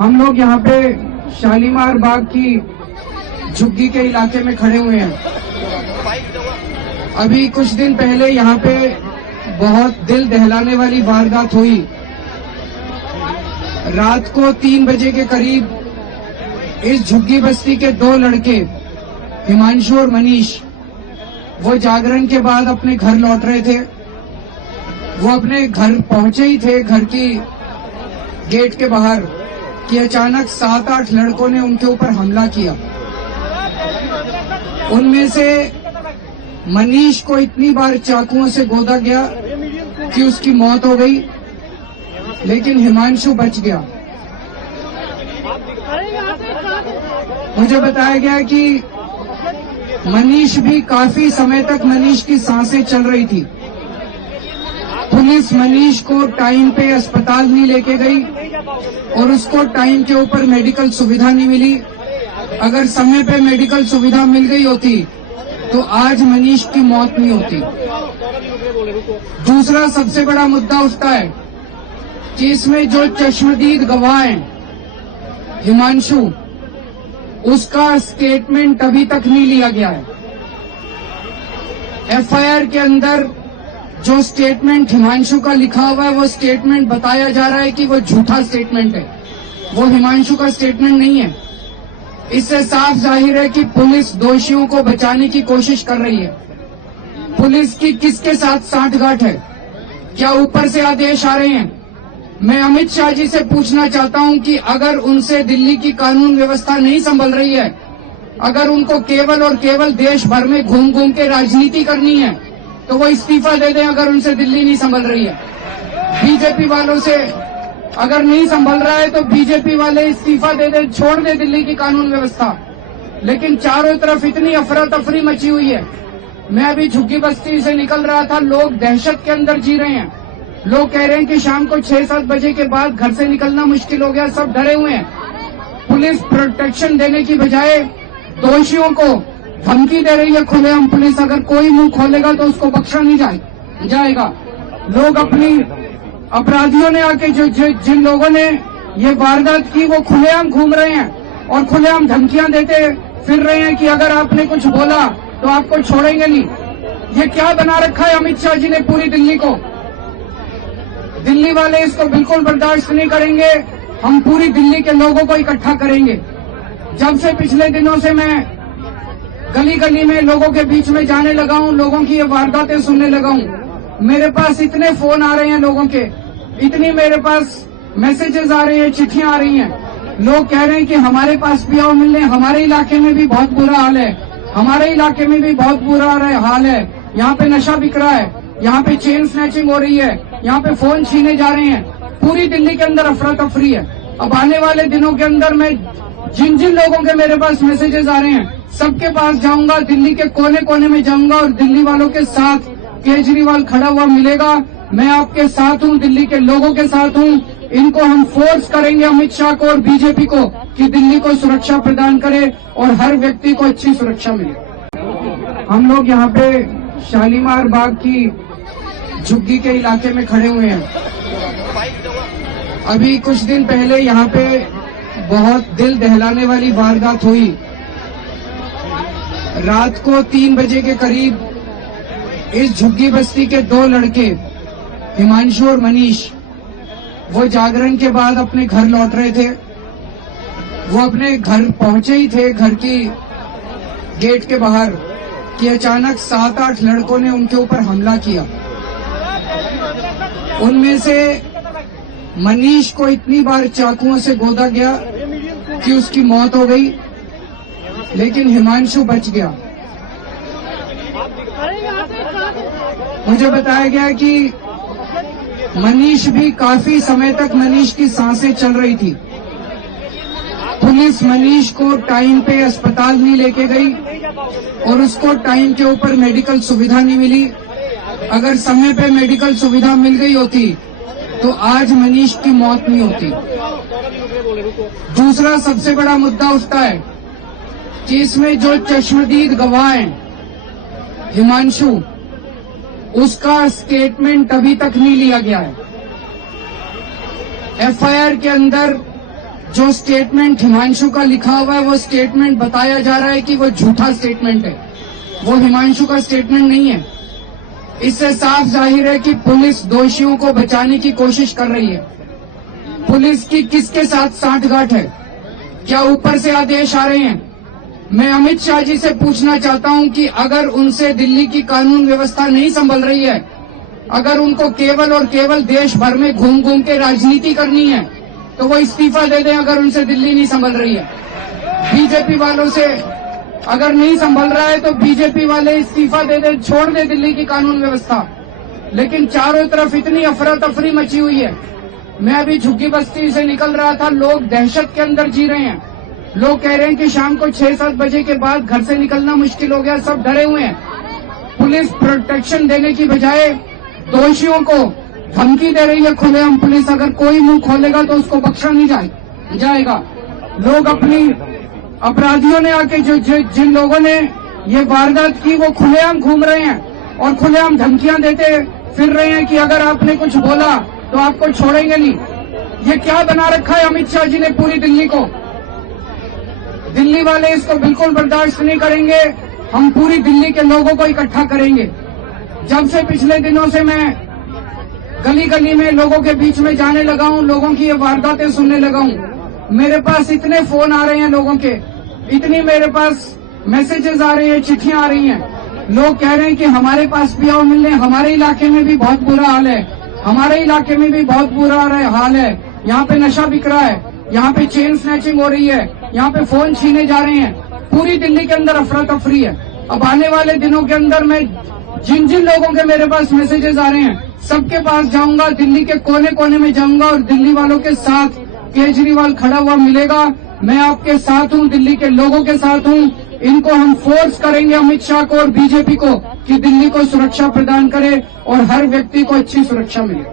हम लोग यहाँ पे शालीमार बाग की झुग्गी के इलाके में खड़े हुए हैं। अभी कुछ दिन पहले यहाँ पे बहुत दिल दहलाने वाली वारदात हुई। रात को 3 बजे के करीब इस झुग्गी बस्ती के 2 लड़के हिमांशु और मनीष वो जागरण के बाद अपने घर लौट रहे थे। वो अपने घर पहुंचे ही थे, घर की गेट के बाहर, कि अचानक 7-8 लड़कों ने उनके ऊपर हमला किया। उनमें से मनीष को इतनी बार चाकुओं से गोदा गया कि उसकी मौत हो गई, लेकिन हिमांशु बच गया। मुझे बताया गया कि मनीष भी काफी समय तक मनीष की सांसें चल रही थी। पुलिस मनीष को टाइम पे अस्पताल नहीं लेके गई और उसको टाइम के ऊपर मेडिकल सुविधा नहीं मिली। अगर समय पे मेडिकल सुविधा मिल गई होती तो आज मनीष की मौत नहीं होती। दूसरा सबसे बड़ा मुद्दा उठता है कि इसमें जो चश्मदीद गवाह हैं हिमांशु, उसका स्टेटमेंट अभी तक नहीं लिया गया है। एफआईआर के अंदर जो स्टेटमेंट हिमांशु का लिखा हुआ है वो स्टेटमेंट बताया जा रहा है कि वो झूठा स्टेटमेंट है, वो हिमांशु का स्टेटमेंट नहीं है। इससे साफ जाहिर है कि पुलिस दोषियों को बचाने की कोशिश कर रही है। पुलिस की किसके साथ सांठगांठ है? क्या ऊपर से आदेश आ रहे हैं? मैं अमित शाह जी से पूछना चाहता हूं कि अगर उनसे दिल्ली की कानून व्यवस्था नहीं संभल रही है, अगर उनको केवल और केवल देश भर में घूम घूम के राजनीति करनी है, तो वो इस्तीफा दे दें। अगर उनसे दिल्ली नहीं संभल रही है, बीजेपी वालों से अगर नहीं संभल रहा है तो बीजेपी वाले इस्तीफा दे दें, छोड़ दे दिल्ली की कानून व्यवस्था। लेकिन चारों तरफ इतनी अफरा तफरी मची हुई है। मैं अभी झुग्गी बस्ती से निकल रहा था, लोग दहशत के अंदर जी रहे हैं। लोग कह रहे हैं कि शाम को 6-7 बजे के बाद घर से निकलना मुश्किल हो गया, सब डरे हुए हैं। पुलिस प्रोटेक्शन देने की बजाय दोषियों को धमकी दे रही है खुलेआम। पुलिस अगर कोई मुंह खोलेगा तो उसको बख्शा नहीं जाएगा। लोग अपनी अपराधियों ने आके जिन लोगों ने ये वारदात की वो खुलेआम घूम रहे हैं और खुलेआम धमकियां देते फिर रहे हैं कि अगर आपने कुछ बोला तो आपको छोड़ेंगे नहीं। ये क्या बना रखा है अमित शाह जी ने पूरी दिल्ली को? दिल्ली वाले इसको बिल्कुल बर्दाश्त नहीं करेंगे। हम पूरी दिल्ली के लोगों को इकट्ठा करेंगे। जब से पिछले दिनों से मैं गली गली में लोगों के बीच में जाने लगा हूं, लोगों की ये वारदातें सुनने लगा हूं, मेरे पास इतने फोन आ रहे हैं लोगों के, इतनी मेरे पास मैसेजेस आ रहे हैं, चिट्ठियां आ रही हैं। लोग कह रहे हैं कि हमारे पास भी आओ मिलने, हमारे इलाके में भी बहुत बुरा हाल है, हमारे इलाके में भी बहुत बुरा हाल है। यहाँ पे नशा बिक रहा है, यहाँ पे चेन स्नैचिंग हो रही है, यहाँ पे फोन छीने जा रहे हैं। पूरी दिल्ली के अंदर अफरा तफरी है। अब आने वाले दिनों के अंदर मैं जिन लोगों के मेरे पास मैसेजेस आ रहे हैं सबके पास जाऊंगा, दिल्ली के कोने कोने में जाऊंगा और दिल्ली वालों के साथ केजरीवाल खड़ा हुआ मिलेगा। मैं आपके साथ हूं, दिल्ली के लोगों के साथ हूं। इनको हम फोर्स करेंगे, अमित शाह को और बीजेपी को, कि दिल्ली को सुरक्षा प्रदान करे और हर व्यक्ति को अच्छी सुरक्षा मिले। हम लोग यहाँ पे शालीमार बाग की झुग्गी के इलाके में खड़े हुए हैं। अभी कुछ दिन पहले यहाँ पे बहुत दिल दहलाने वाली वारदात हुई। रात को 3 बजे के करीब इस झुग्गी बस्ती के 2 लड़के हिमांशु और मनीष वो जागरण के बाद अपने घर लौट रहे थे। वो अपने घर पहुंचे ही थे, घर की गेट के बाहर, कि अचानक 7-8 लड़कों ने उनके ऊपर हमला किया। उनमें से मनीष को इतनी बार चाकुओं से गोदा गया कि उसकी मौत हो गई, लेकिन हिमांशु बच गया। मुझे बताया गया कि मनीष भी काफी समय तक मनीष की सांसें चल रही थी। पुलिस मनीष को टाइम पे अस्पताल नहीं लेके गई और उसको टाइम के ऊपर मेडिकल सुविधा नहीं मिली। अगर समय पे मेडिकल सुविधा मिल गई होती तो आज मनीष की मौत नहीं होती। दूसरा सबसे बड़ा मुद्दा उठता है कि इसमें जो चश्मदीद गवाह हैं हिमांशु, उसका स्टेटमेंट अभी तक नहीं लिया गया है। एफआईआर के अंदर जो स्टेटमेंट हिमांशु का लिखा हुआ है वो स्टेटमेंट बताया जा रहा है कि वो झूठा स्टेटमेंट है, वो हिमांशु का स्टेटमेंट नहीं है। इससे साफ जाहिर है कि पुलिस दोषियों को बचाने की कोशिश कर रही है। पुलिस की किसके साथ सांठगांठ है? क्या ऊपर से आदेश आ रहे हैं? मैं अमित शाह जी से पूछना चाहता हूं कि अगर उनसे दिल्ली की कानून व्यवस्था नहीं संभल रही है, अगर उनको केवल और केवल देश भर में घूम घूम के राजनीति करनी है, तो वो इस्तीफा दे दें। अगर उनसे दिल्ली नहीं संभल रही है, बीजेपी वालों से अगर नहीं संभल रहा है तो बीजेपी वाले इस्तीफा दे दें, छोड़ दे दिल्ली की कानून व्यवस्था। लेकिन चारों तरफ इतनी अफरा तफरी मची हुई है। मैं अभी झुग्गी बस्ती से निकल रहा था, लोग दहशत के अंदर जी रहे हैं। लोग कह रहे हैं कि शाम को 6-7 बजे के बाद घर से निकलना मुश्किल हो गया, सब डरे हुए हैं। पुलिस प्रोटेक्शन देने की बजाय दोषियों को धमकी दे रही है खुलेआम। पुलिस अगर कोई मुंह खोलेगा तो उसको बख्शा नहीं जाएगा। लोग अपनी अपराधियों ने आके जिन लोगों ने ये वारदात की वो खुलेआम घूम रहे हैं और खुलेआम धमकियां देते फिर रहे हैं कि अगर आपने कुछ बोला तो आपको छोड़ेंगे नहीं। ये क्या बना रखा है अमित शाह जी ने पूरी दिल्ली को? दिल्ली वाले इसको बिल्कुल बर्दाश्त नहीं करेंगे। हम पूरी दिल्ली के लोगों को इकट्ठा करेंगे। जब से पिछले दिनों से मैं गली गली में लोगों के बीच में जाने लगा हूं, लोगों की ये वारदातें सुनने लगा हूं, मेरे पास इतने फोन आ रहे हैं लोगों के, इतनी मेरे पास मैसेजेस आ रहे हैं, चिट्ठियां आ रही हैं। लोग कह रहे हैं कि हमारे पास भी आओ मिलने, हमारे इलाके में भी बहुत बुरा हाल है, हमारे इलाके में भी बहुत बुरा हाल है। यहाँ पे नशा बिक रहा है, यहाँ पे चेन स्नैचिंग हो रही है, यहाँ पे फोन छीने जा रहे हैं। पूरी दिल्ली के अंदर अफरा तफरी है। अब आने वाले दिनों के अंदर मैं जिन लोगों के मेरे पास मैसेजेस आ रहे हैं सबके पास जाऊंगा, दिल्ली के कोने कोने में जाऊंगा और दिल्ली वालों के साथ केजरीवाल खड़ा हुआ मिलेगा। मैं आपके साथ हूं, दिल्ली के लोगों के साथ हूं। इनको हम फोर्स करेंगे, अमित शाह को और बीजेपी को, कि दिल्ली को सुरक्षा प्रदान करे और हर व्यक्ति को अच्छी सुरक्षा मिले।